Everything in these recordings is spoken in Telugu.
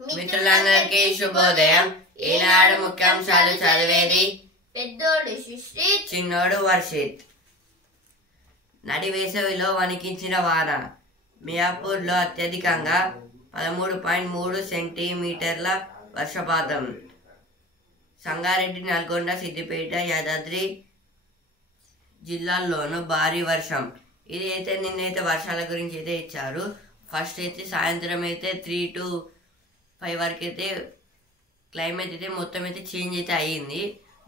మిత్రులందరికీ శుభోదయం. ఈనాడు ముఖ్యాంశాలు చదివేది పెద్దోడు సుశ్రీత్, చిన్నోడు వర్షిత్. నడి వేసవిలో వణికించిన వాన. మియాపూర్లో అత్యధికంగా 13.3 సెంటీమీటర్ల వర్షపాతం. సంగారెడ్డి, నల్గొండ, సిద్దిపేట, యాదాద్రి జిల్లాల్లోనూ భారీ వర్షం. ఇది అయితే నిన్నైతే వర్షాల గురించి అయితే ఇచ్చారు. ఫస్ట్ అయితే సాయంత్రం అయితే 3 to 5 వరకు అయితే క్లైమేట్ అయితే మొత్తం అయితే చేంజ్ అయితే అయ్యింది.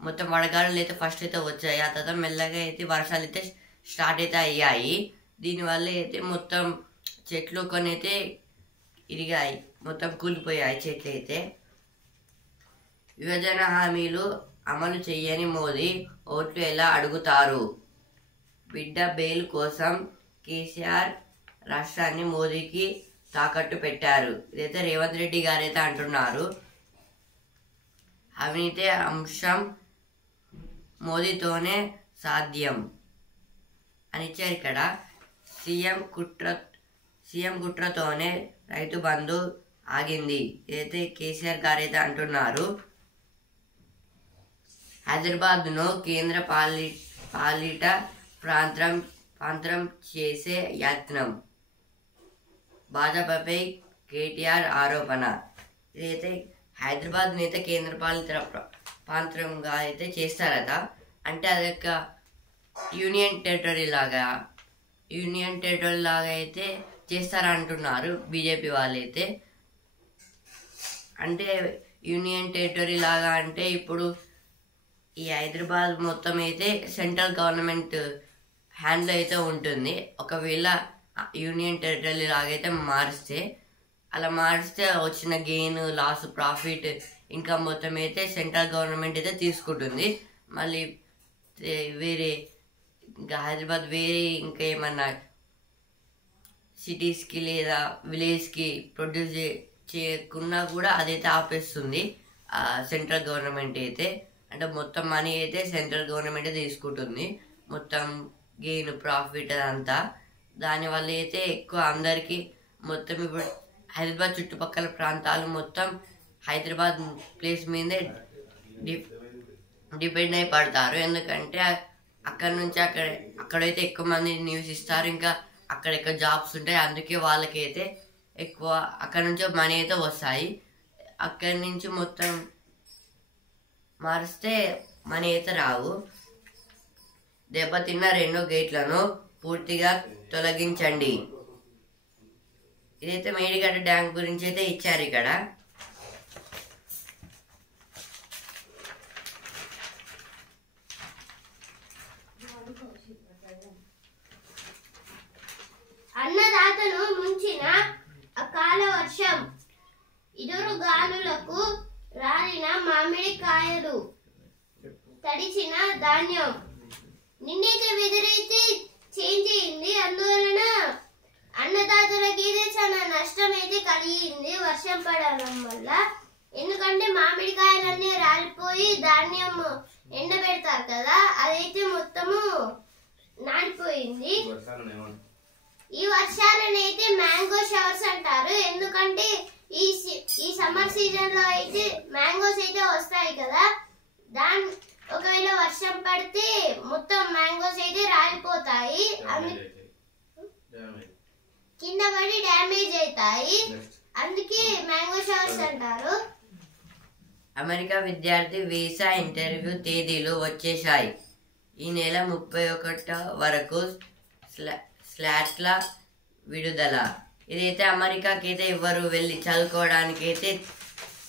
మొత్తం వడగాడులు అయితే ఫస్ట్ అయితే వచ్చాయి. ఆ తర్వాత మెల్లగా అయితే వర్షాలు అయితే స్టార్ట్ అయితే అయ్యాయి. దీనివల్ల అయితే మొత్తం చెట్లు కొన్ని అయితే ఇరిగాయి, మొత్తం కూలిపోయాయి చెట్లు అయితే. విభజన హామీలు అమలు చేయని మోదీ ఓట్లు ఎలా అడుగుతారు? బిడ్డ బెయిల్ కోసం కేసీఆర్ రాష్ట్రాన్ని మోదీకి తాకట్టు పెట్టారు. ఇదైతే రేవంత్ రెడ్డి గారు అయితే అంటున్నారు. అవినీతి అంశం మోదీతోనే సాధ్యం అని ఇచ్చారు. ఇక్కడ సీఎం కుట్రతోనే రైతు బంధు ఆగింది. ఇదైతే కేసీఆర్ గారు అయితే అంటున్నారు. హైదరాబాద్ను కేంద్ర పాలిట ప్రాంతం చేసే యత్నం. భాజపాపై కేటీఆర్ ఆరోపణ. ఇదైతే హైదరాబాద్ని అయితే కేంద్ర పాలిత ప్రాంతంగా అయితే చేస్తారట. అంటే అదొక యూనియన్ టెరిటరీ లాగా అయితే చేస్తారంటున్నారు బీజేపీ వాళ్ళైతే. అంటే యూనియన్ టెరిటరీ లాగా అంటే ఇప్పుడు ఈ హైదరాబాద్ మొత్తం అయితే సెంట్రల్ గవర్నమెంట్ హ్యాండ్లో అయితే ఉంటుంది. ఒకవేళ యూనియన్ టెరిటరీ లాగైతే అలా మారిస్తే వచ్చిన గెయిన్, లాస్, ప్రాఫిట్ ఇంకా మొత్తం అయితే సెంట్రల్ గవర్నమెంట్ అయితే తీసుకుంటుంది. మళ్ళీ వేరే ఇంకా హైదరాబాద్ వేరే ఇంకా ఏమన్నా సిటీస్కి లేదా విలేజ్కి ప్రొడ్యూస్ చేయకున్నా కూడా అదైతే ఆపేస్తుంది సెంట్రల్ గవర్నమెంట్ అయితే. అంటే మొత్తం మనీ అయితే సెంట్రల్ గవర్నమెంట్ తీసుకుంటుంది, మొత్తం గెయిన్, ప్రాఫిట్ అదంతా. దానివల్ల అయితే ఎక్కువ అందరికీ మొత్తం ఇప్పుడు హైదరాబాద్ చుట్టుపక్కల ప్రాంతాలు మొత్తం హైదరాబాద్ ప్లేస్ మీదే డిపెండ్ అయి పడతారు. ఎందుకంటే అక్కడ నుంచి అక్కడైతే ఎక్కువ మంది నివసిస్తారు, ఇంకా అక్కడ జాబ్స్ ఉంటాయి. అందుకే వాళ్ళకైతే ఎక్కువ అక్కడ నుంచి మనీ అయితే వస్తాయి. అక్కడి నుంచి మొత్తం మారిస్తే మనీ అయితే రావు. దెబ్బతిన్న 2 గేట్లను పూర్తిగా తొలగించండి. ఇదైతే మేడిగడ్డ డ్యామ్ గురించి అయితే ఇచ్చారు ఇక్కడ. అన్నదాతను ముంచిన అకాల వర్షం, ఇదురు గాలులకు రాలిన మామిడికాయలు, తడిచిన ధాన్యం. నిన్నైతే వెదరైతే చేంజ్ అయింది. అందువలన అన్నదాతలకి అయితే చాలా నష్టం అయితే కలిగింది వర్షం పడడం వల్ల. ఎందుకంటే మామిడికాయలన్నీ రాలిపోయి ధాన్యం ఎండబెడతారు కదా, అదైతే మొత్తము నానిపోయింది. ఈ వర్షాలనైతే మ్యాంగో షవర్స్ అంటారు. ఎందుకంటే ఈ సమ్మర్ సీజన్ లో అయితే మ్యాంగోస్ అయితే వస్తాయి కదా, ఒకవేళ వర్షం పడితే మొత్తం మ్యాంగోస్ అయితే రాలిపోతాయి, కింద పడి డ్యామేజ్ అవుతాయి. అందుకే మ్యాంగో షవర్స్ అంటారు. అమెరికా విద్యార్థి వీసా ఇంటర్వ్యూ తేదీలు వచ్చేశాయి. ఈ నెల 31 వరకు స్లాట్ల విడుదల. ఇదైతే అమెరికాకి అయితే ఎవరు వెళ్ళి చదువుకోవడానికి అయితే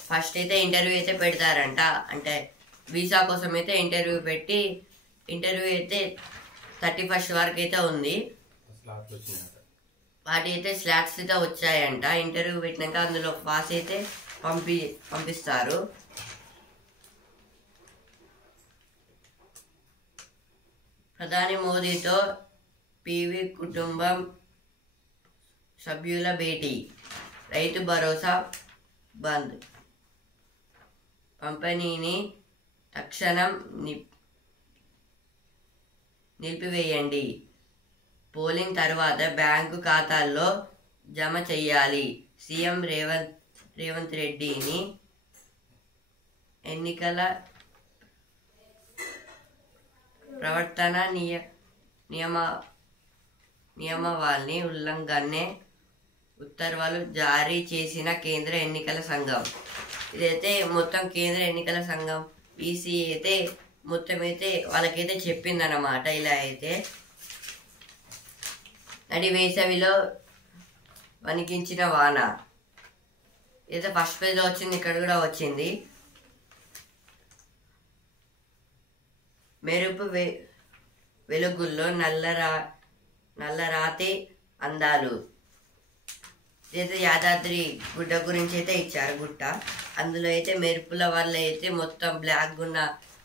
ఫస్ట్ అయితే ఇంటర్వ్యూ అయితే పెడతారంట. అంటే వీసా కోసం అయితే ఇంటర్వ్యూ అయితే 31 వరకు అయితే ఉంది. వాటి అయితే స్లాట్స్ అయితే వచ్చాయంట. ఇంటర్వ్యూ పెట్టినాక అందులో పాస్ అయితే పంపిస్తారు. ప్రధాని మోదీతో పివి కుటుంబం సభ్యుల భేటీ. రైతు భరోసా బంద్, పంపిణీని తక్షణం నిలిపివేయండి. పోలింగ్ తర్వాత బ్యాంకు ఖాతాల్లో జమ చేయాలి. సీఎం రేవంత్ రెడ్డిని ఎన్నికల ప్రవర్తన నియమావళి ఉల్లంఘనే ఉత్తర్వులు జారీ చేసిన కేంద్ర ఎన్నికల సంఘం. ఇదైతే మొత్తం కేంద్ర ఎన్నికల సంఘం ఈసీ అయితే మొత్తం అయితే వాళ్ళకైతే చెప్పిందన్నమాట. ఇలా అయితే నడి వేసవిలో వణికించిన వాన అయితే ఫస్ట్ పేజ్లో వచ్చింది, ఇక్కడ కూడా వచ్చింది. మెరుపు వెలుగుల్లో నల్లరాతి అందాలు. ఇదైతే యాదాద్రి గుట్ట గురించి అయితే ఇచ్చారు. గుట్ట అందులో అయితే మెరుపుల వల్ల అయితే మొత్తం బ్లాక్ ఉన్న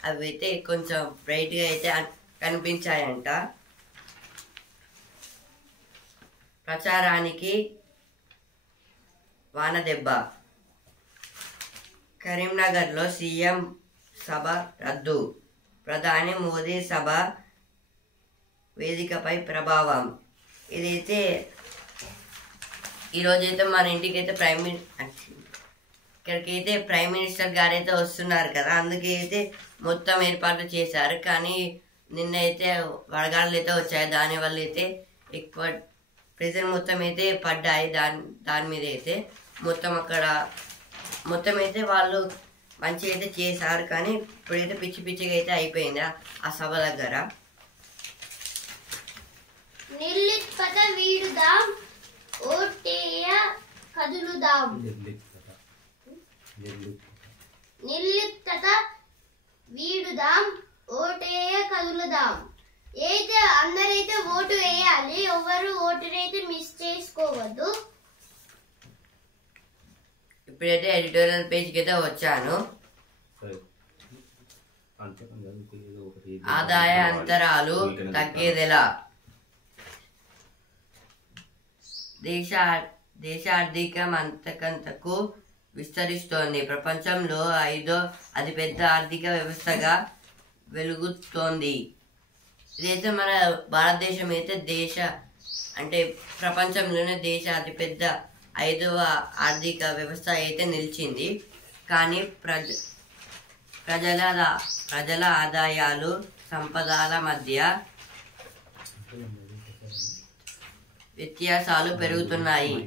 అవి అయితే కొంచెం బ్రైట్గా అయితే కనిపించాయంట. ప్రచారానికి వానదెబ్బ. కరీంనగర్లో సీఎం సభ రద్దు. ప్రధాని మోదీ సభ వేదికపై ప్రభావం. ఇదైతే ఈరోజైతే మన ఇంటికైతే ఇక్కడికైతే ప్రైమ్ మినిస్టర్ గారు అయితే వస్తున్నారు కదా, అందుకే అయితే మొత్తం ఏర్పాట్లు చేశారు. కానీ నిన్న అయితే వడగాడులు అయితే వచ్చాయి, దానివల్ల అయితే ఎక్కువ ప్రెజర్ మొత్తం అయితే పడ్డాయి దాని మీద అయితే మొత్తం అయితే వాళ్ళు మంచిగా అయితే చేశారు. కానీ ఇప్పుడైతే పిచ్చి పిచ్చిగా అయితే అయిపోయింది ఆ సభ దగ్గర. నిర్లిప్తత వీడుదాం ఓటేయ కదులుదాం. నిర్లిప్తత వీడుదాం ఓటేయ కదులుదాం. అయితే అందరైతే ఓటు వేయాలి, ఎవరు ఓటునైతే మిస్ చేసుకోవద్దు. ఇప్పుడైతే ఎడిటోరియల్ పేజ్కి అయితే వచ్చాను. ఆదాయ అంతరాలు తగ్గేదెలా? దేశ ఆర్థికం అంతకంతకు విస్తరిస్తోంది. ప్రపంచంలో 5వ అతిపెద్ద ఆర్థిక వ్యవస్థగా వెలుగుతోంది. ఇదైతే మన భారతదేశం అయితే అంటే ప్రపంచంలోనే అతిపెద్ద 5వ ఆర్థిక వ్యవస్థ అయితే నిలిచింది. కానీ ప్రజల ఆదాయాలు సంపదల మధ్య వ్యత్యాసాలు పెరుగుతున్నాయి.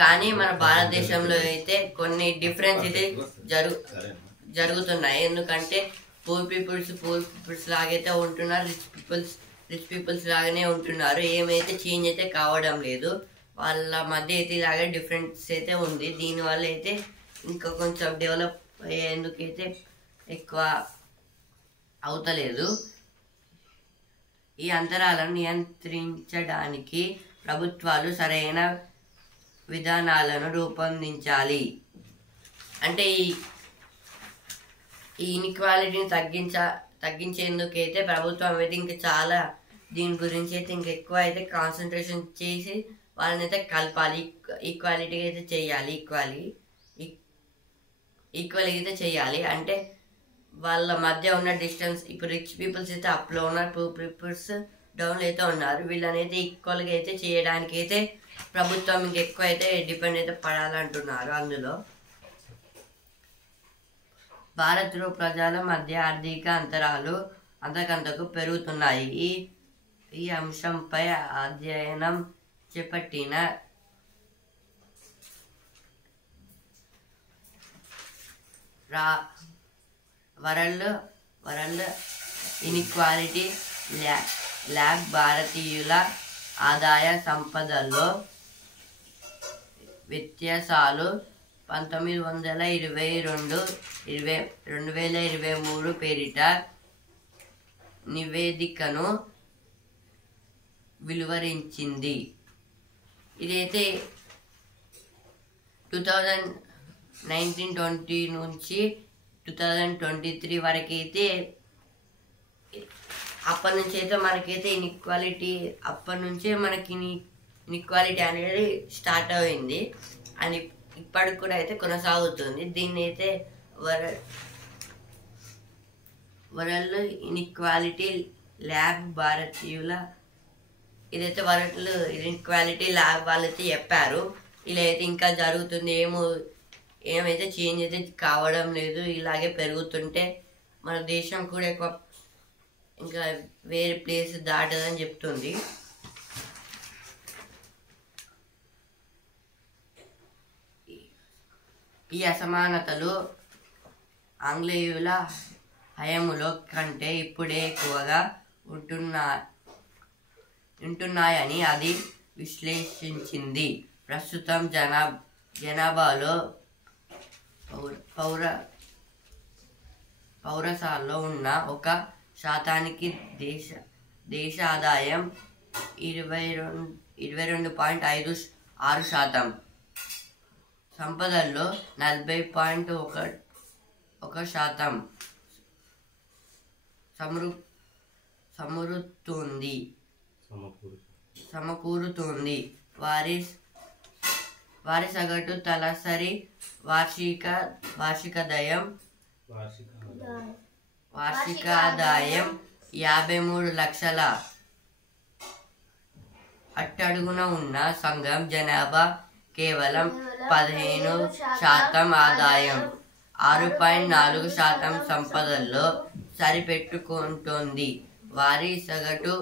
కానీ మన భారతదేశంలో అయితే కొన్ని డిఫరెన్స్ అయితే జరుగుతున్నాయి. ఎందుకంటే పూర్ పీపుల్స్ లాగైతే ఉంటున్నారు, రిచ్ పీపుల్స్ లాగానే ఉంటున్నారు. ఏమైతే చేంజ్ అయితే కావడం లేదు. వాళ్ళ మధ్య అయితే ఇలాగే డిఫరెన్స్ అయితే ఉంది. దీనివల్ల అయితే ఇంకా కొంచెం డెవలప్ అయ్యేందుకైతే ఎక్కువ అవుతలేదు. ఈ అంతరాలను నియంత్రించడానికి ప్రభుత్వాలు సరైన విధానాలను రూపొందించాలి. అంటే ఈ ఇన్ఈక్వాలిటీని తగ్గించేందుకైతే ప్రభుత్వం అయితే ఇంకా చాలా దీని గురించి అయితే ఇంకా ఎక్కువ అయితే కాన్సన్ట్రేషన్ చేసి వాళ్ళని అయితే కలపాలి. ఈక్వాలిటీ అయితే చేయాలి. ఈక్వల్ అయితే చేయాలి. అంటే వాళ్ళ మధ్య ఉన్న డిస్టెన్స్, ఇప్పుడు రిచ్ పీపుల్స్ అయితే అప్లో ఉన్నారు, పూర్ పీపుల్స్ డౌన్లో అయితే ఉన్నారు. వీళ్ళని అయితే ఈక్వల్గా అయితే చేయడానికి అయితే ప్రభుత్వం ఇంకెక్కువ అయితే డిపెండ్ అయితే పడాలంటున్నారు. అందులో భారత్లో ప్రజల మధ్య ఆర్థిక అంతరాలు అంతకంతకు పెరుగుతున్నాయి. ఈ అంశంపై అధ్యయనం చేపట్టిన వరల్డ్ ఇన్ఈక్వాలిటీ ల్యాబ్ భారతీయుల ఆదాయ సంపదలో వ్యత్యాసాలు 1922-2023 పేరిట నివేదికను వెలువరించింది. ఇదైతే 2019-20 నుంచి 2023 వరకు అయితే అప్పటి నుంచి అయితే మనకైతే ఇన్ఈక్వాలిటీ ఇన్ఈక్వాలిటీ అనేది స్టార్ట్ అయింది అని ఇప్పటికి కూడా అయితే కొనసాగుతుంది. దీన్ని అయితే వరల్డ్ ఇన్ఈక్వాలిటీ ల్యాబ్ భారతీయుల ఇదైతే వరల్డ్ ఇన్ఈక్వాలిటీ ల్యాబ్ వాళ్ళైతే చెప్పారు. ఇలా అయితే ఇంకా జరుగుతుంది, ఏమైతే చేంజ్ అయితే కావడం లేదు. ఇలాగే పెరుగుతుంటే మన దేశం కూడా ఎక్కువ ఇంకా వేరే ప్లేస్ దాటదని చెప్తుంది. ఈ అసమానతలు ఆంగ్లేయుల హయములో కంటే ఇప్పుడే ఎక్కువగా ఉంటున్నాయని అది విశ్లేషించింది. ప్రస్తుతం జనాభాలో పౌరసాల్లో ఉన్న 1% దేశ ఆదాయం 22.56%, సంపదల్లో 40.1% సమకూరుతుంది. వారి సగటు తలసరి వార్షికాదాయం 53 లక్షల. అట్టడుగున ఉన్న సంఘం జనాభా కేవలం 15% ఆదాయం, 6.4% సంపదల్లో సరిపెట్టుకుంటోంది. వారి సగటు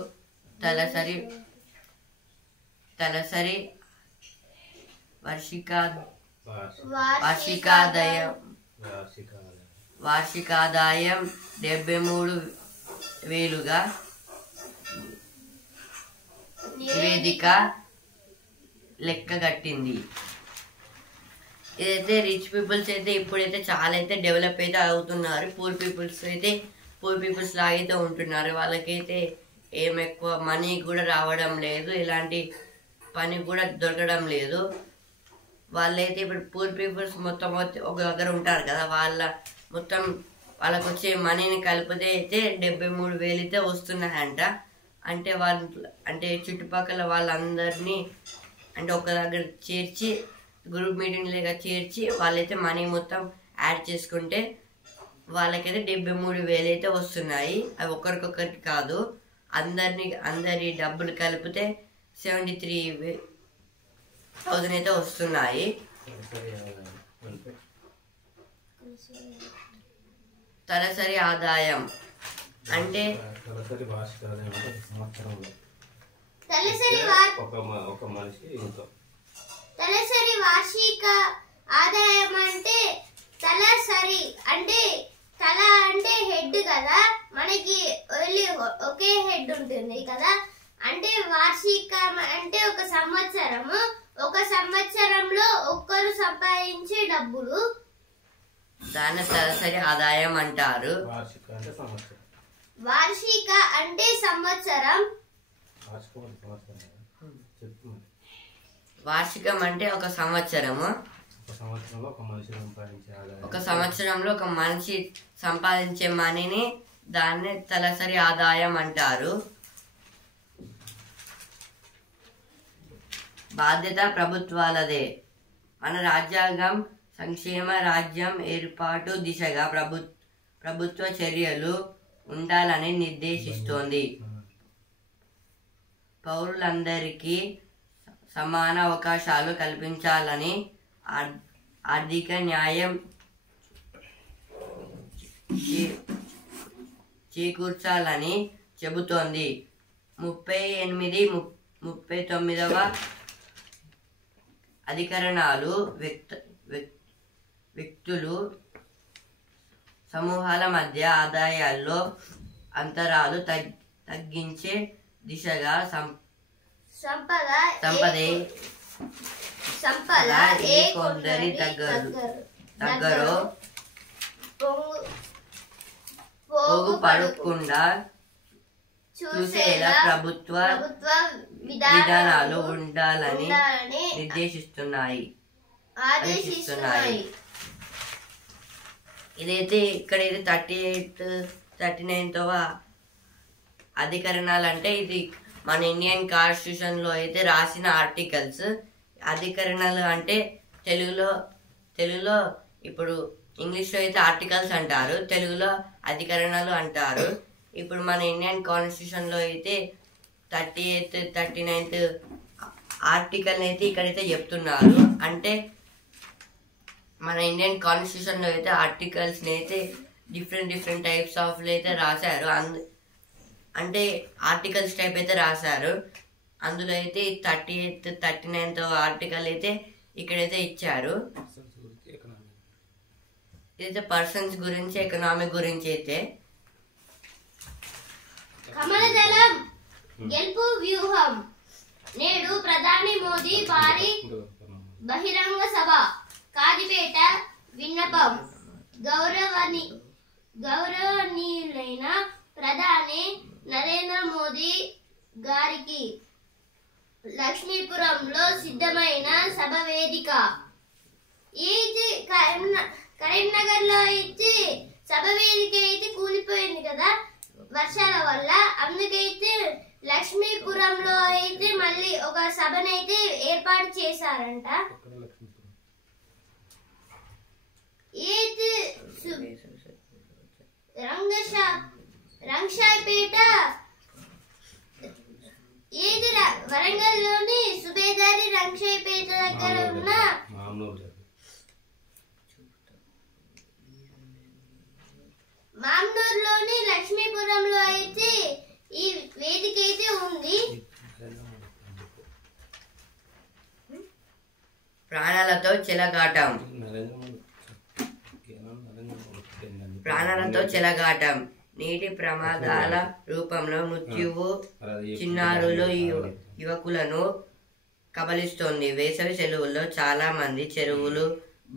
తలసరి వార్షికాదాయం 73,000గా నివేదిక లెక్కగట్టింది. ఇదైతే రిచ్ పీపుల్స్ అయితే ఇప్పుడైతే చాలా అయితే డెవలప్ అయితే అవుతున్నారు. పూర్ పీపుల్స్ లాగైతే ఉంటున్నారు. వాళ్ళకైతే ఏం ఎక్కువ మనీ కూడా రావడం లేదు, ఇలాంటి పని కూడా దొరకడం లేదు. వాళ్ళైతే ఇప్పుడు పూర్ పీపుల్స్ మొత్తం ఒక దగ్గర ఉంటారు కదా, వాళ్ళకు వచ్చే మనీని కలిపితే అయితే 73,000 అయితే వస్తున్నాయంట. అంటే చుట్టుపక్కల వాళ్ళందరినీ అంటే ఒక దగ్గర చేర్చి గ్రూప్ మీటింగ్ లాగా చేర్చి వాళ్ళైతే మనీ మొత్తం యాడ్ చేసుకుంటే వాళ్ళకైతే 73,000 అయితే వస్తున్నాయి. అవి ఒకరికొకరికి కాదు, అందరి డబ్బులు కలిపితే 73,000 అయితే వస్తున్నాయి. తలసరి ఆదాయం అంటే తలసరి వార్షిక ఆదాయం అంటే తలసరి అంటే తల అంటే హెడ్ కదా, మనకి ఓన్లీ ఒకే హెడ్ ఉంటుంది కదా. అంటే వార్షిక అంటే ఒక సంవత్సరంలో ఒక్కరు సంపాదించే డబ్బులు దాన్ని తలసరి ఆదాయం అంటారు. వార్షిక అంటే సంవత్సరం, వార్షికం అంటే ఒక సంవత్సరంలో ఒక మనిషి సంపాదించే మనీని దాన్ని తలసరి ఆదాయం అంటారు. బాధ్యత ప్రభుత్వాలదే. మన రాజ్యాంగం సంక్షేమ రాజ్యం ఏర్పాటు దిశగా ప్రభుత్వ చర్యలు ఉండాలని నిర్దేశిస్తోంది. పౌరులందరికీ సమాన అవకాశాలు కల్పించాలని, ఆర్థిక న్యాయం చేకూర్చాలని చెబుతోంది. 38-39వ అధికరణాలు వ్యక్తులు, సమూహాల మధ్య ఆదాయాల్లో అంతరాలు తగ్గించే దిశగా సంపద కొందరి దగ్గర పోగుపడకుండా చూసేలా ప్రభుత్వ విధానాలు ఉండాలని నిర్దేశిస్తున్నాయి. ఇదైతే ఇక్కడైతే 39వ అధికరణాలు అంటే ఇది మన ఇండియన్ కాన్స్టిట్యూషన్ లో అయితే రాసిన ఆర్టికల్స్. అధికరణాలు అంటే తెలుగులో ఇప్పుడు ఇంగ్లీష్లో అయితే ఆర్టికల్స్ అంటారు, తెలుగులో అధికరణాలు అంటారు. ఇప్పుడు మన ఇండియన్ కాన్స్టిట్యూషన్ లో అయితే 38th 39th ఆర్టికల్ అయితే ఇక్కడైతే చెప్తున్నారు. అంటే మన ఇండియన్ కాన్స్టిట్యూషన్లో అయితే ఆర్టికల్స్ని అయితే డిఫరెంట్ టైప్స్ ఆఫ్ అయితే రాశారు. అంటే ఆర్టికల్స్ టైప్ అయితే రాశారు. అందులో అయితే 38th 39th ఆర్టికల్ అయితే ఇక్కడైతే ఇచ్చారు. ఇదైతే పర్సన్స్ గురించి, ఎకనామిక్ గురించి అయితే. కమలదళం గెలుపు వ్యూహం. నేడు ప్రధాని మోదీ భారీ బహిరంగ సభ. కాజిపేట విన్నపం. గౌరవనీయులైన ప్రధాని నరేంద్ర మోదీ గారికి లక్ష్మీపురంలో సిద్ధమైన సభ వేదిక. ఇది కరీంనగర్ లో అయితే సభ వేదిక అయితే కూలిపోయింది కదా వర్షాల వల్ల. అందుకైతే లక్ష్మీపురంలో అయితే మళ్ళీ ఒక సభనైతే ఏర్పాటు చేశారంట. రంగశాయపేట ఏది వరంగల్లోని సుబేదారి రంగశాయపేట దగ్గర ఉన్న మామ్నూరులోని లక్ష్మీపురంలో అయితే ఈ వేదిక అయితే ఉంది. ప్రాణాలతో చెలగాటం. నీటి ప్రమాదాల రూపంలో మృత్యువు చిన్నారులు యువకులను కబలిస్తోంది. వేసవి సెలవుల్లో చాలా మంది చెరువులు,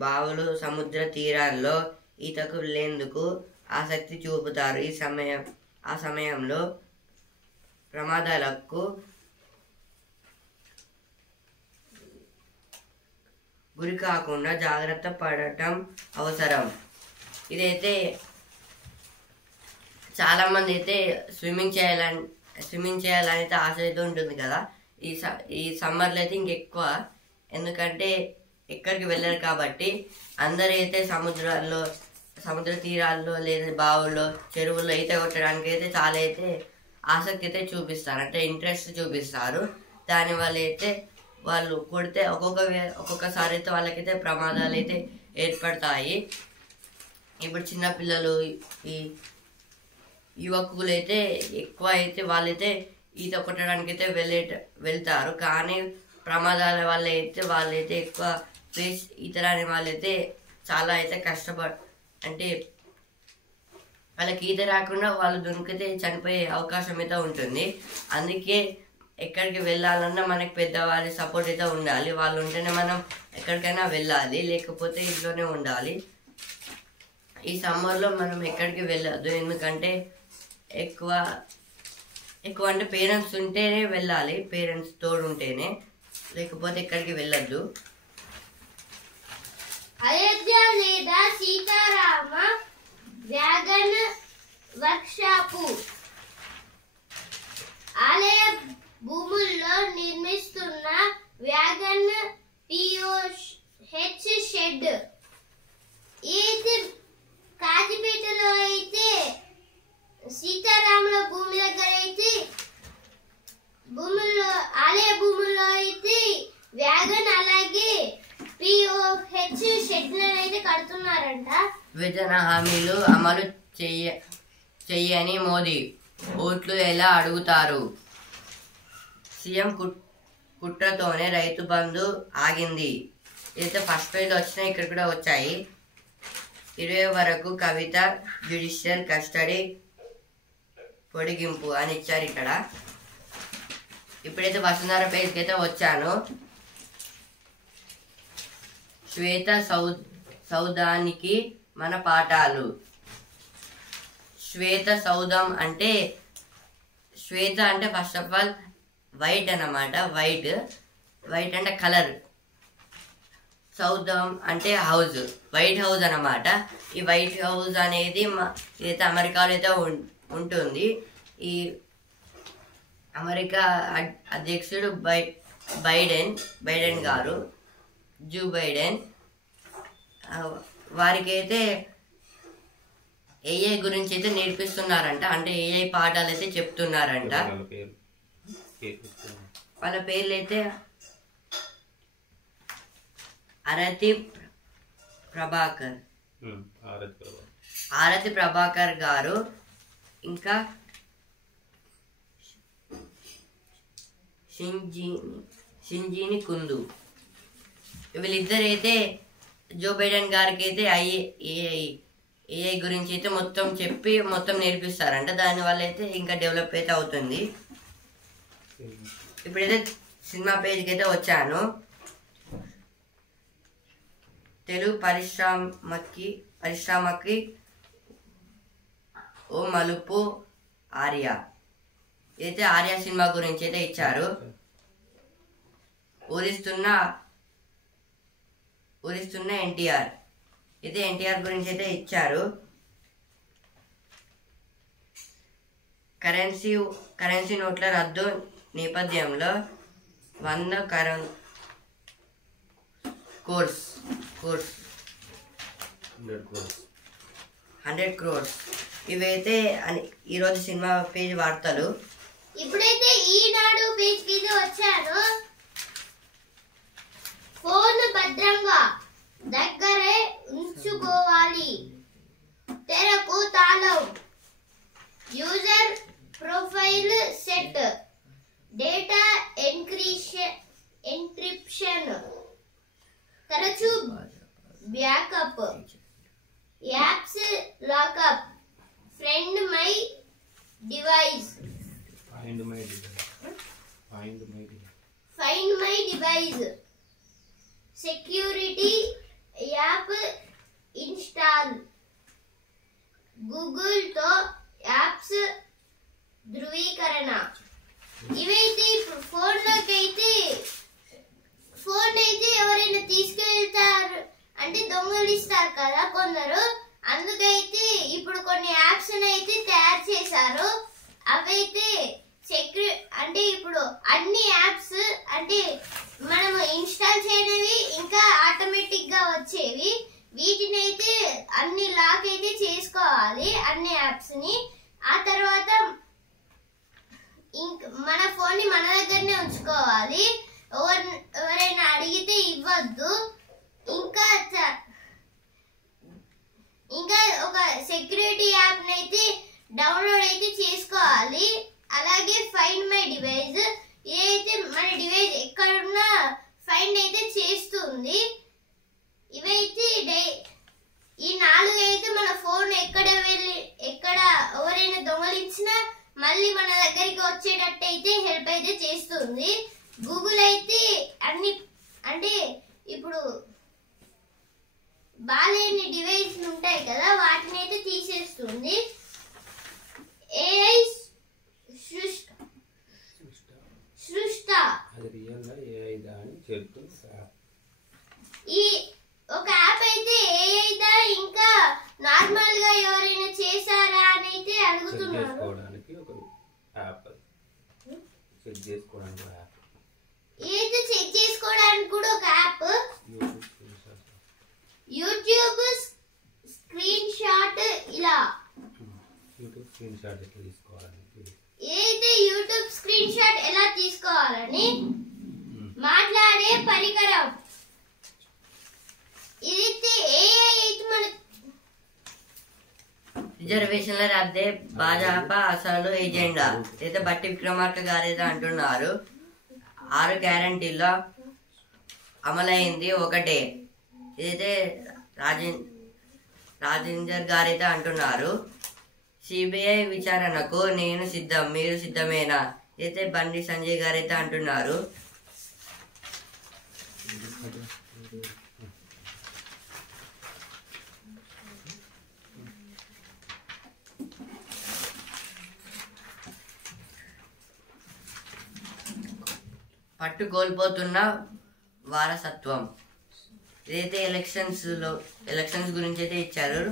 బావులు, సముద్ర తీరాల్లో ఈతకు వెళ్లేందుకు ఆసక్తి చూపుతారు. ఆ సమయంలో ప్రమాదాలకు గురి కాకుండా జాగ్రత్త పడటం అవసరం. ఇదైతే చాలా మంది అయితే స్విమ్మింగ్ చేయాలని అయితే ఆశ అయితే ఉంటుంది కదా. ఈ సమ్మర్లో అయితే ఇంకెక్కువ, ఎందుకంటే ఎక్కడికి వెళ్ళరు కాబట్టి అందరూ అయితే సముద్ర తీరాల్లో లేదా బావుల్లో, చెరువుల్లో ఈత కొట్టడానికి అయితే చాలా అయితే ఆసక్తి అయితే చూపిస్తారు, అంటే ఇంట్రెస్ట్ చూపిస్తారు. దానివల్ల అయితే వాళ్ళు కొడితే ఒక్కొక్కసారి అయితే వాళ్ళకైతే ప్రమాదాలు అయితే ఏర్పడతాయి. ఇప్పుడు చిన్నపిల్లలు, ఈ యువకులు అయితే ఎక్కువ అయితే వాళ్ళైతే ఈత కొట్టడానికి అయితే వెళ్తారు. కానీ ప్రమాదాల వల్ల అయితే వాళ్ళైతే ఎక్కువ ఈత రాని వాళ్ళైతే చాలా అయితే అంటే వాళ్ళకి ఈత రాకుండా వాళ్ళు దొరికితే చనిపోయే అవకాశం అయితే ఉంటుంది. అందుకే ఎక్కడికి వెళ్ళాలన్నా మనకి పెద్దవారి సపోర్ట్ అయితే ఉండాలి. వాళ్ళు ఉంటేనే మనం ఎక్కడికైనా వెళ్ళాలి, లేకపోతే ఇంట్లోనే ఉండాలి. ఈ సమ్మర్లో మనం ఎక్కడికి వెళ్ళొద్దు, ఎందుకంటే ఎక్కువ అంటే పేరెంట్స్ ఉంటేనే వెళ్ళాలి, పేరెంట్స్ తోడు ఉంటేనే, లేకపోతే ఎక్కడికి వెళ్ళొద్దు. అయోధ్య లేదా సీతారామ వ్యాగన్ వర్క్షాపు. ఆలయ భూముల్లో నిర్మిస్తున్న వ్యాగన్ POH షెడ్. ఇది కాజిపేటలో అయితే సీతారాముల భూమి దగ్గర అయితే ఆలయ భూముల్లో అయితే వ్యాగన్ అలాగే POH షెడ్లను అయితే కడుతున్నారంట. విభజన హామీలు అమలు చెయ్యని మోదీ ఓట్లు ఎలా అడుగుతారు? సీఎం కుట్రతోనే రైతు బంధు ఆగింది. ఇదైతే ఫస్ట్ పేజ్ వచ్చినాయి, ఇక్కడ కూడా వచ్చాయి. 20 వరకు కవిత జ్యుడిషియల్ కస్టడీ పొడిగింపు అని ఇచ్చారు ఇక్కడ. ఇప్పుడైతే వసుంధర పేజ్కి అయితే వచ్చాను. శ్వేత సౌధానికి మన పాఠాలు. శ్వేత సౌధం అంటే, శ్వేత అంటే ఫస్ట్ ఆఫ్ ఆల్ వైట్ అన్నమాట. వైట్ అంటే కలర్. సౌధం అంటే హౌస్, వైట్ హౌస్ అన్నమాట. ఈ వైట్ హౌస్ అనేది ఇదైతే అమెరికాలో అయితే ఉంటుంది. ఈ అమెరికా అధ్యక్షుడు బైడెన్ గారు, జో బైడెన్, వారికి అయితే ఏఐ గురించి అయితే నేర్పిస్తున్నారంట, అంటే ఏఐ పాఠాలు అయితే చెప్తున్నారంట. వాళ్ళ పేర్లు అయితే అరతి ప్రభాకర్, ఆరతి ఆరతి ప్రభాకర్ గారు, ఇంకా షింజీని కుందు. వీళ్ళిద్దరైతే జో బైడెన్ గారికి అయితే ఏఐ గురించి అయితే మొత్తం చెప్పి మొత్తం నేర్పిస్తారంట. దానివల్ల అయితే ఇంకా డెవలప్ అయితే అవుతుంది. ఇప్పుడైతే సినిమా పేజ్కి అయితే వచ్చాను. తెలుగు పరిశ్రమకి ఓ మలుపు ఆర్య. అయితే ఆర్య సినిమా గురించి అయితే ఇచ్చారు. ఊరిస్తున్న ఎన్టీఆర్. అయితే ఎన్టీఆర్ గురించి అయితే ఇచ్చారు. కరెన్సీ నోట్ల రద్దు నేపథ్యంలో 100 crores. ఇవైతే ఈరోజు సినిమా పేజ్ వార్తలు. ఇప్పుడైతే ఈనాడు పేజ్ కి వచ్చాను. ఫోన్ భద్రంగా దగ్గరే ఉంచుకోవాలి. తెరకు తాళం. User profile set. Data encryption. తరచూ backup. Apps lockup. Find my device. Security app install. Google తో యాప్స్ ధృవీకరణ. ఇవైతే ఇప్పుడు ఫోన్ అయితే ఎవరైనా తీసుకెళ్తారు అంటే దొంగలిస్తారు కదా కొందరు. అందుకైతే ఇప్పుడు కొన్ని యాప్స్ అయితే తయారు చేశారు. అవైతే అంటే ఇప్పుడు అన్ని యాప్స్ అంటే మనము ఇన్స్టాల్ చేయనివి ఇంకా ఆటోమేటిక్ గా వచ్చేవి. వీటిని అయితే అన్ని లాక్ అయితే చేసుకోవాలి అన్ని యాప్స్ ని. ఆ తర్వాత మన ఫోన్ ని మన దగ్గరనే ఉంచుకోవాలి. ఎవరైనా అడిగితే ఇవ్వద్దు. ఇంకా ఒక సెక్యూరిటీ యాప్ అయితే డౌన్లోడ్ అయితే చేసుకోవాలి. అలాగే ఫైండ్ మై డివైస్. ఏదైతే మన డివైస్ ఎక్కడున్నా ఫైండ్ అయితే చేస్తుంది. ఇవైతే ఈ 4 అయితే మన ఫోన్ ఎక్కడ ఎవరైనా దొంగలించినా మళ్ళీ మన దగ్గరికి వచ్చేటట్టు అయితే హెల్ప్ అయితే చేస్తుంది. గూగుల్ అయితే అన్ని అంటే ఇప్పుడు బాలేని డివైస్లు ఉంటాయి కదా వాటిని అయితే తీసేస్తుంది. ఏఐ సృష్ట. ఈ ఒక యాప్ అయితే ఏఐ దా ఇంకా నార్మల్ గా ఎవరైనా చేశారా అని అయితే అడుగుతున్నారు. ఏదైతే చెక్ చేసుకోవడానికి కూడా ఒక యాప్. YouTube screen shot. ఇలా ఏదైతే యూట్యూబ్ స్క్రీన్ షాట్ ఎలా తీసుకోవాలని మాట్లాడే పరికరం. ఇదైతే ఏఐ అయితే మన రిజర్వేషన్ల రద్దే భాజపా అసలు ఎజెండా. అయితే బట్టి విక్రమార్క గారైతే అంటున్నారు 6 గ్యారంటీల్లో అమలైంది ఒకటే. ఇదైతే రాజేందర్ గారైతే అంటున్నారు. సిబిఐ విచారణకు నేను సిద్ధం, మీరు సిద్ధమేనా? అయితే బండి సంజయ్ గారైతే అంటున్నారు. పట్టు కోల్పోతున్న వారసత్వం. ఇదైతే ఎలక్షన్స్ గురించి అయితే ఇచ్చారు.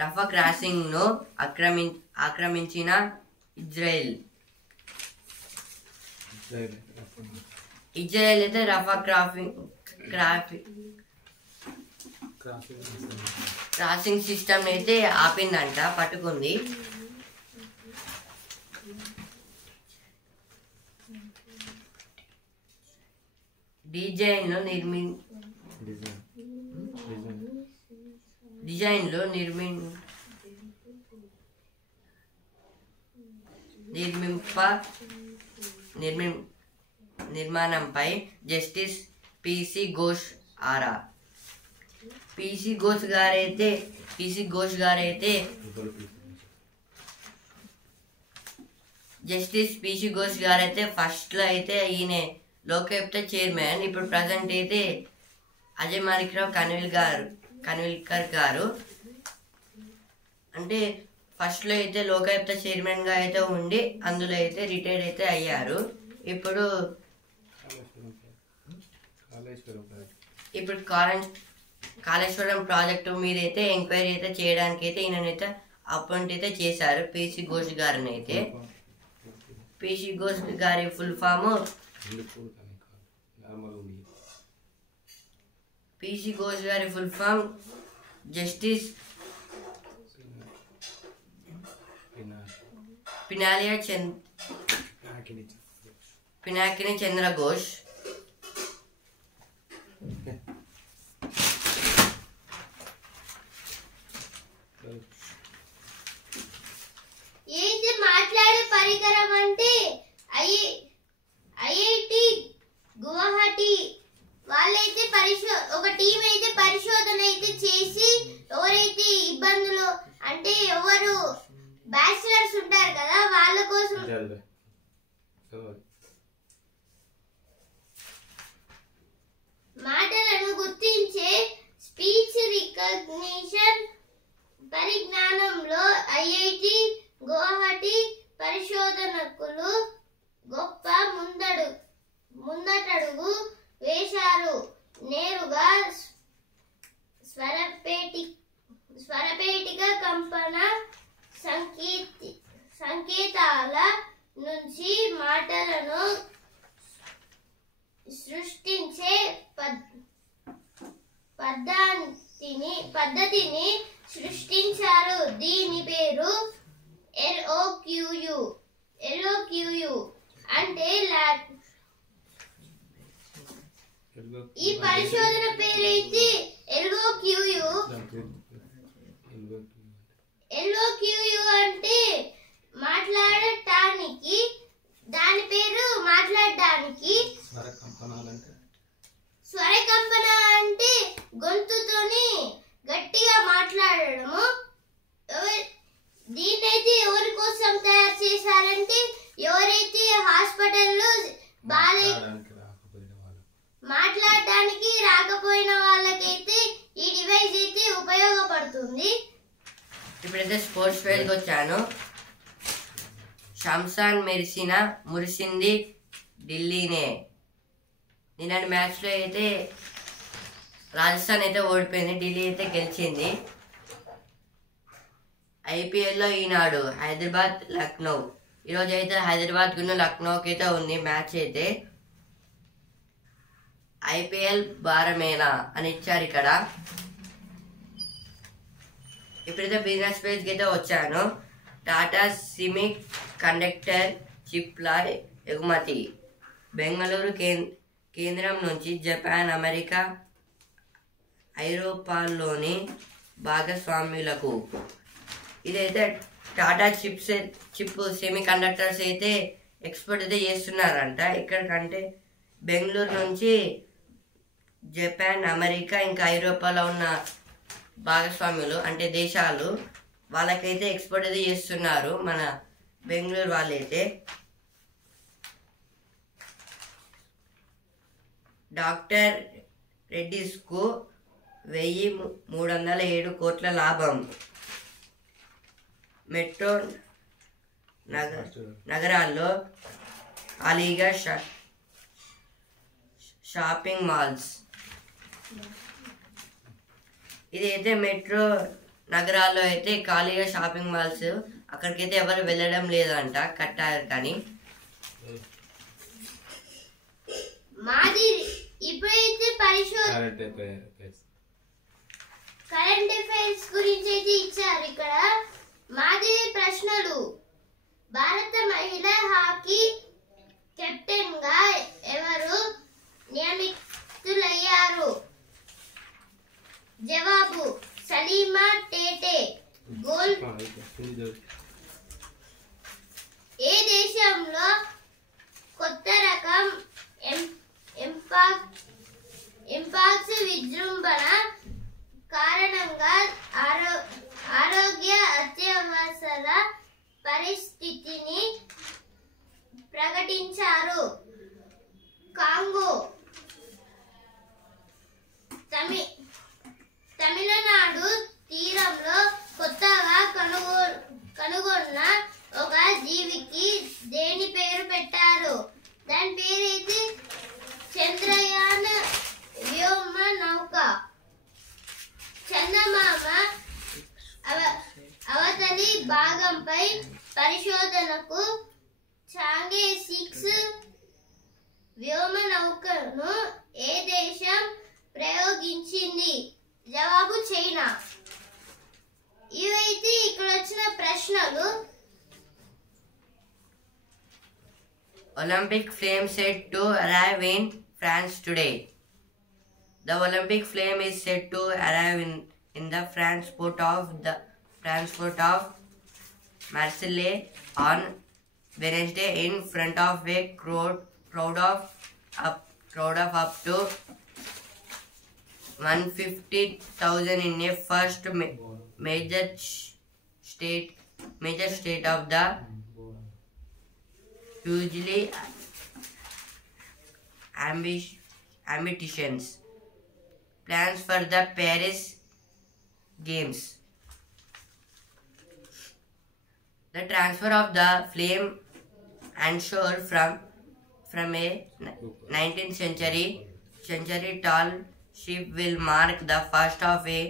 రఫా క్రాసింగ్ ను ఆక్రమించిన ఇజ్రాయెల్ అయితే రఫా క్రాసింగ్ సిస్టమ్ అయితే ఆపిందంట, పట్టుకుంది. డిజైన్లు నిర్మాణంపై జస్టిస్ పిసి ఘోష్ ఆరా. పిసి ఘోష్ గారైతే జస్టిస్ పిసి ఘోష్ గారైతే ఫస్ట్లో అయితే ఈయన లోకాయుక్త చైర్మన్. ఇప్పుడు ప్రజెంట్ అయితే అజయ్ మాణిక్రావు కన్విల్కర్ గారు. అంటే ఫస్ట్లో అయితే లోకాయుక్త చైర్మన్గా అయితే ఉండి అందులో అయితే రిటైర్ అయితే అయ్యారు. ఇప్పుడు కాళేశ్వరం ప్రాజెక్టు మీద అయితే ఎంక్వైరీ అయితే చేయడానికి అయితే ఈయనైతే అపాయింట్ అయితే చేశారు పిసి ఘోష్ గారిని అయితే. పిసి ఘోష్ గారి ఫుల్ ఫామ్ జస్టిస్ పినాకిని చంద్ర ఘోష్. ఏంటి మాట్లాడే పరికరం అంటే ఐఐటి గువాహటి వాళ్ళైతే ఒక టీం అయితే పరిశోధన అయితే చేసి ఎవరైతే ఇబ్బందులు అంటే ఎవరు బ్యాచిలర్స్ ఉంటారు కదా వాళ్ళ కోసం మాటలను గుర్తించే స్పీచ్ రికగ్నిషన్ పరిజ్ఞానంలో ఐఐటి గువాహటి పరిశోధకులు గొప్ప ముందటడుగు వేశారు. నేరుగా స్వరపేటిక కంపన సంకేతాల నుంచి మాటలను సృష్టించే పద్ధతిని సృష్టించారు. దీని పేరు LOQU అంటే ఈ పరిశోధన పేరైతే LOQU అంటే మాట్లాడటానికి, దాని పేరు మాట్లాడడానికి. స్వరకంపన అంటే గొంతుతోని గట్టిగా మాట్లాడడము. దీన్నైతే ఎవరి కోసం తయారు చేశారంటే ఎవరైతే హాస్పిటల్లో మాట్లాడడానికి రాకపోయిన వాళ్ళకైతే ఈ డివైస్ అయితే ఉపయోగపడుతుంది. ఇప్పుడైతే స్పోర్ట్స్ ఫెయిర్కి వచ్చాను. షంసాన్ మురిసింది ఢిల్లీనే. నిన్నటి మ్యాచ్లో అయితే రాజస్థాన్ అయితే ఓడిపోయింది, ఢిల్లీ అయితే గెలిచింది. ఐపీఎల్లో ఈనాడు హైదరాబాద్ లక్నో. ఈరోజు అయితే హైదరాబాద్ గున్న లక్నోకి అయితే ఉంది మ్యాచ్ అయితే. ఐపీఎల్ భారమేనా అని ఇచ్చారు ఇక్కడ. ఇప్పుడైతే బిజినెస్ పేజ్కి అయితే వచ్చాను. టాటా సిమిక్ కండక్టర్ చిప్ల ఎగుమతి. బెంగళూరు కేంద్రం నుంచి జపాన్, అమెరికా, ఐరోపాల్లోని భాగస్వామ్యులకు. ఇదైతే టాటా చిప్ సెమీ కండక్టర్స్ అయితే ఎక్స్పోర్ట్ అయితే చేస్తున్నారంట. ఇక్కడికంటే బెంగళూరు నుంచి జపాన్, అమెరికా ఇంకా ఐరోపాలో ఉన్న భాగస్వామ్యులు అంటే దేశాలు వాళ్ళకైతే ఎక్స్పోర్ట్ అయితే చేస్తున్నారు మన బెంగళూరు వాళ్ళైతే. డాక్టర్ రెడ్డిస్కు 1307 కోట్ల లాభం. మెట్రో నగరాల్లో ఖాళీగా షాపింగ్ మాల్స్. ఇదైతే మెట్రో నగరాల్లో అయితే ఖాళీగా షాపింగ్ మాల్స్, అక్కడికైతే ఎవరు వెళ్ళడం లేదంట, కట్టారు కానీ. మాది ఇప్పుడైతే కరెంట్ అఫైర్స్ గురించి అయితే ఇచ్చారు ఇక్కడ. మాది ప్రశ్నలు. భారత మహిళా హాకీ కెప్టెన్ గా ఎవరు నియమితులయ్యారు? జవాబు కరీమా టేటే గోల్డ్ ఏ దేశంలో కొత్త రకం ఎంపాక్స్ విజృంభణ కారణంగా ఆరోగ్య అత్యవసర పరిస్థితిని ప్రకటించారు? కాంగో. తమిళనాడు తీరంలో కొత్తగా కనుగొన్న ఒక జీవికి దేని పేరు పెట్టారు? దాని పేరైతే చంద్రయాన్ వ్యోమ నౌక. చందమామ అవతలి భాగంపై పరిశోధనకు చాంగే 6 వ్యోమ నౌకను ఏ దేశం ప్రయోగించింది? జవాబు చైనా. ఇవైతే ఇక్కడ వచ్చిన ప్రశ్నలు. Olympic flame set to arrive in France today. The Olympic flame is set to arrive in the France port of Marseille on Wednesday in front of a crowd of up to 150,000 in a first major state of the hugely ambitious plans for the Paris Games. The transfer of the flame ensured from a 19th century tall ship will mark the first of a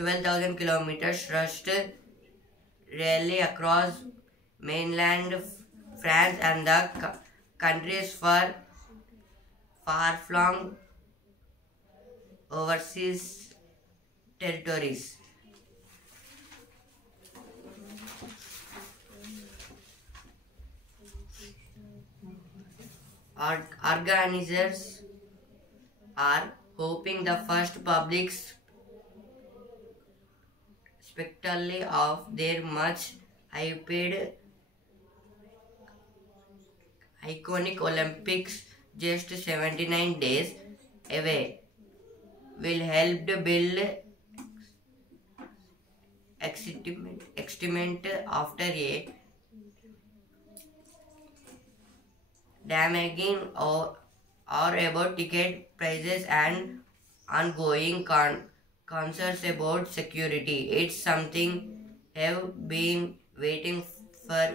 12,000 kilometers thrust rally across mainland France and the country's far-flung overseas territories. Organizers are hoping the first public spectacle of their much hyped iconic Olympics just 79 days away will help to build excitement after a damaging or about ticket prices and ongoing concerns about security. It's something have been waiting for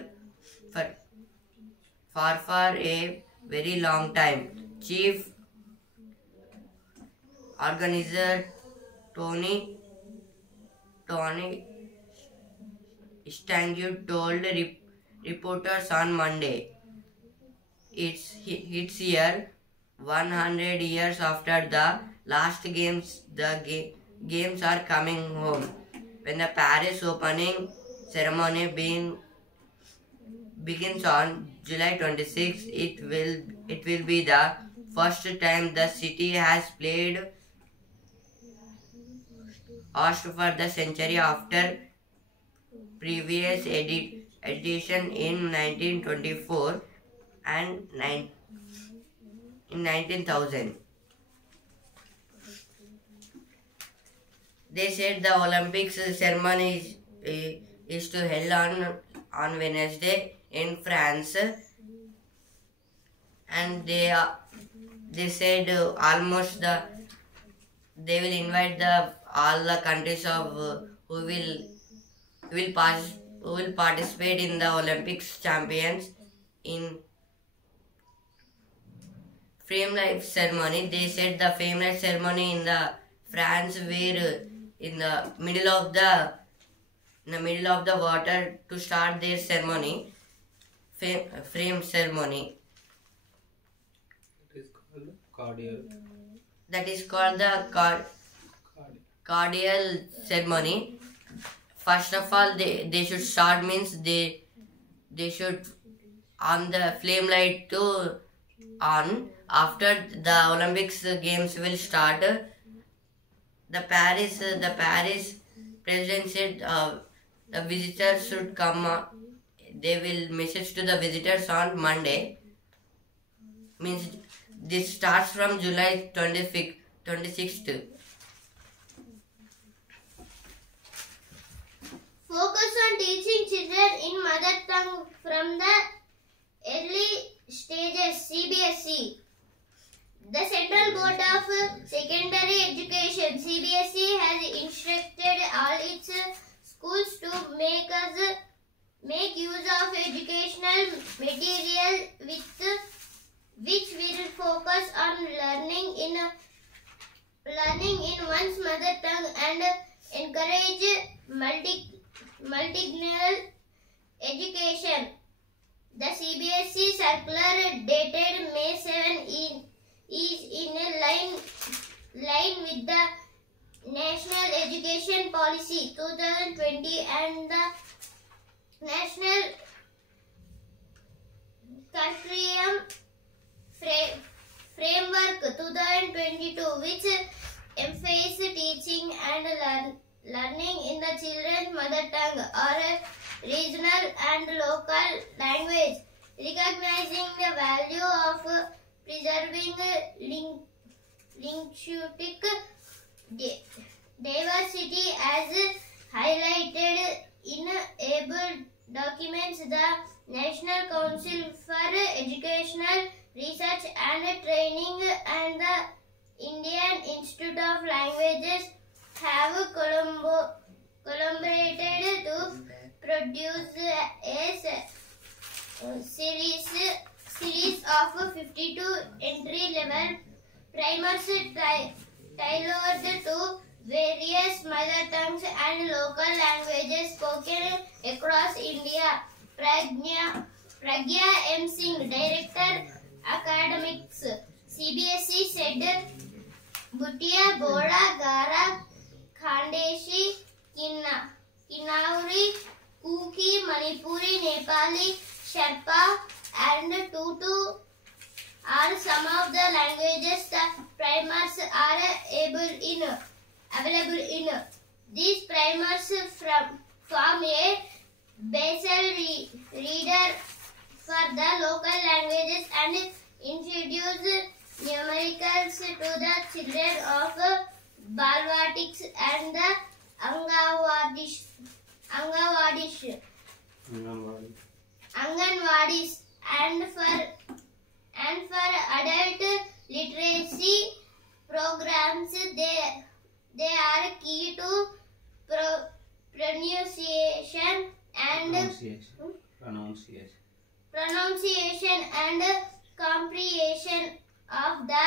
a very long time. Chief organizer Tony Stangu told reporters on Monday. It's here 100 years after the last games. The games are coming home. When the Paris opening ceremony begins on July 26, it will be the first time the city has played host for the century after previous edition in 1924 and in 19,000. They said the Olympics ceremony is to held on Wednesday in France, and they said almost they will invite all the countries of who will participate in the Olympics champions in Fame Life ceremony. They said the Fame Life ceremony in the France were in the middle of the water to start their ceremony, frame ceremony. That is called the cardial ceremony. First of all, they should start means they should on the flame light to on. After the Olympics games will start, the Paris president said the visitors should come. They will message to the visitors on Monday. Means this starts from July 26th. Focus on teaching children in mother tongue from the early stages. CBSE. The Central Board of Secondary Education (CBSE) has instructed all its schools to make use of educational material which will focus on learning in one's mother tongue and encourage multilingual education. The CBSE circular dated May 7 is in a line with the National Education Policy 2020 and the National Curriculum Framework 2022, which emphasizes teaching and learning in the children's mother tongue or regional and local language, recognizing the value of preserving linguistic diversity as highlighted in able documents. The National Council for Educational Research and Training and the Indian Institute of Languages have collaborated to produce a series of 52 entry-level primers tailored to various mother tongues and local languages spoken across India. Pragya M. Singh, Director, Academics, CBSE said, Bhutia, Boda, Gara, Khandeshi, Kinauri, Kuki, Manipuri, Nepali, Sherpa and Tutu are some of the languages that primers are available in. These primers form a basal reader for the local languages and introduce numericals to the children of Balvatics and the Anganwadis and for adult literacy programs. They are key to pronunciation and comprehension of the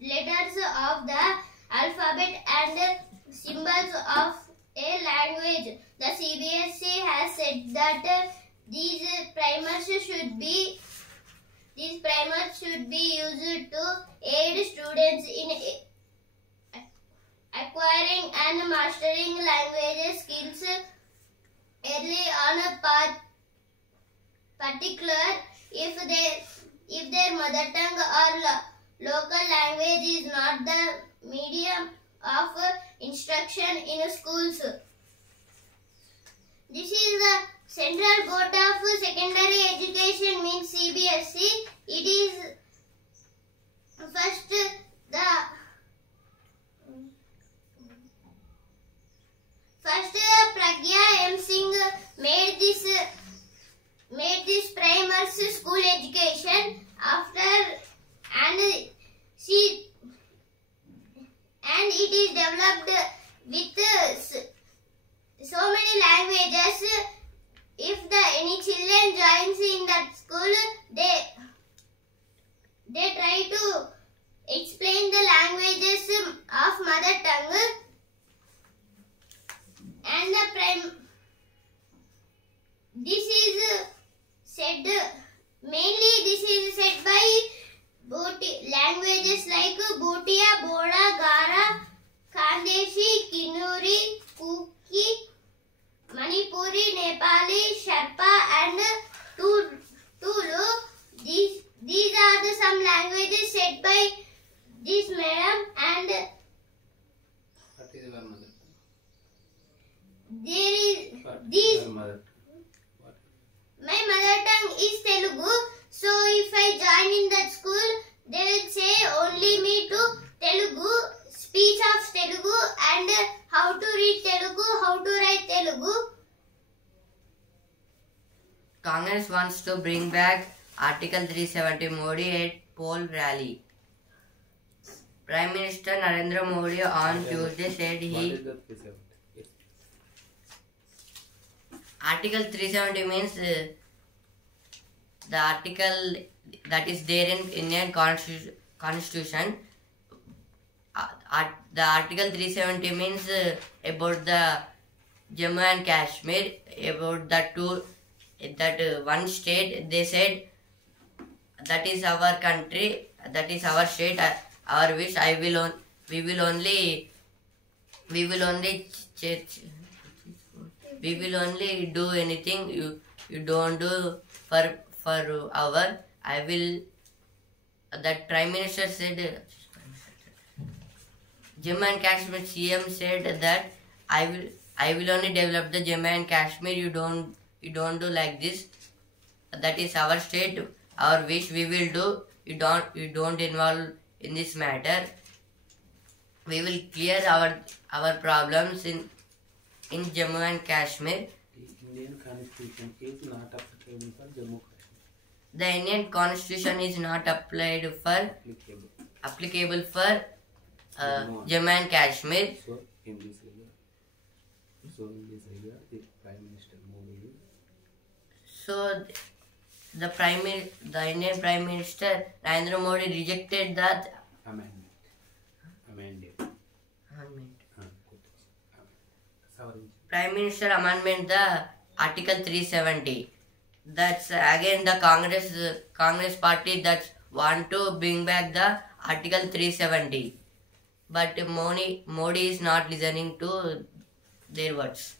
letters of the alphabet and symbols of a language. The CBSE has said that these primers should be used to aid students in acquiring and mastering language skills early on, particular if their mother tongue or local language is not the medium of instruction in schools. This is the Central Board of Secondary Education, means CBSE. It is first Pragya M. Singh made this primary school education and it is developed with so many languages. If any children joins in that school, they try to explain the languages of mother tongue and this is said by languages like Bhutia, Boda, Gara, Khandeshi, Kinuri, Kuki, Manipuri, Nepali, Sherpa and Tulu. These are some languages said by this madam, and there is these my mother tongue is Telugu, so if I join in that school they will say only me to Telugu, speech of Telugu and how to read Telugu, how to write Telugu. Congress wants to bring back Article 370 Modi at poll rally. Prime Minister Narendra Modi on Tuesday said he Article 370 means the article that is there in Indian Constitution. The Article 370 means about the Jammu and Kashmir, about that one state. They said that is our country, that is our state, our wish. We will only do anything you don't do for our. I will. That Prime Minister said. Jammu and Kashmir CM said that I will only develop the Jammu and Kashmir. You don't do like this. That is our state, our wish. We will do. You don't involve in this matter. We will clear our problems in Jammu and Kashmir. The Indian Constitution is not applicable for Jammu Kashmir. The Indian Constitution is not applicable for Jammu and Kashmir. So in this area, the Prime Minister Modi. So the Indian Prime Minister Narendra Modi rejected that amended. Prime Minister amendment the Article 370. That's again the Congress party that want to bring back the Article 370. But Modi is not listening to their words.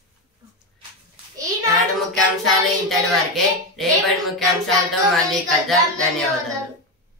ఈనాడు ముఖ్యాంశాలు ఇంతటి వరకే. రేపటి ముఖ్యాంశాలతో మళ్ళీ కలుద్దాం. ధన్యవాదాలు.